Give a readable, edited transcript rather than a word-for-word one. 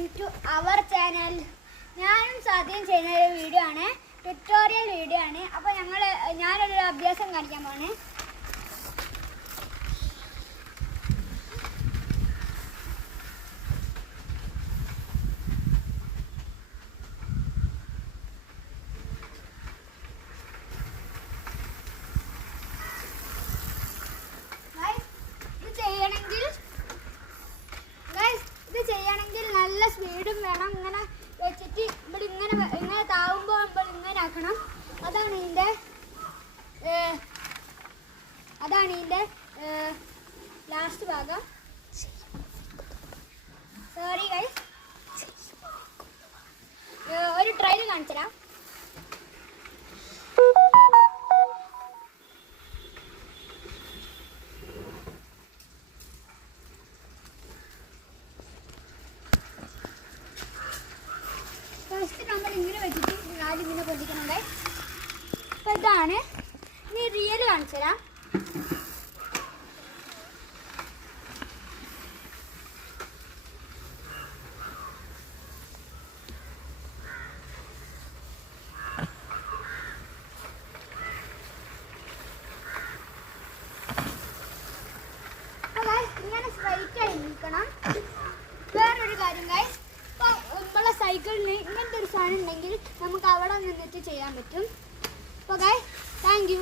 Welcome to our channel. ഞാനും സാധ്യം ചെയ്യുന്ന ഒരു വീഡിയോ ആണ്, ട്യൂട്ടോറിയൽ വീഡിയോ ആണ്. അപ്പോൾ ഞാനൊരു അഭ്യാസം കാണിക്കാൻ പോവാണ്. ചെയ്യണമെങ്കിൽ നല്ല സ്പീഡും വേണം. ഇങ്ങനെ വെച്ചിട്ട് ഇവിടെ ഇങ്ങനെ താവുമ്പോൾ നമ്മൾ ഇങ്ങനെ ആക്കണം. അതാണ് ഇതിൻ്റെ ലാസ്റ്റ് ഭാഗം. സോറി ഗൈസ്, ഒരു ട്രയൽ കാണിച്ചു തരാം. ഫസ്റ്റ് നമ്മൾ ഇങ്ങനെ വെച്ചിട്ട് ആദ്യം ഇങ്ങനെ പൊതിക്കുന്നുണ്ട്. അപ്പം ഇതാണ്. ഇനി റിയൽ കാണിച്ചു തരാം. ഇങ്ങനെ സ്ട്രൈറ്റ് ആയി നിൽക്കണം. വേറൊരു കാര്യം ഗൈസ്, ഇപ്പോൾ നമ്മളെ സൈക്കിളിന് ഇങ്ങനത്തെ ഒരു സാധനം ഉണ്ടെങ്കിൽ നമുക്ക് അവിടെ നിന്നിട്ട് ചെയ്യാൻ പറ്റും. അപ്പോൾ ഗൈസ്, താങ്ക് യു.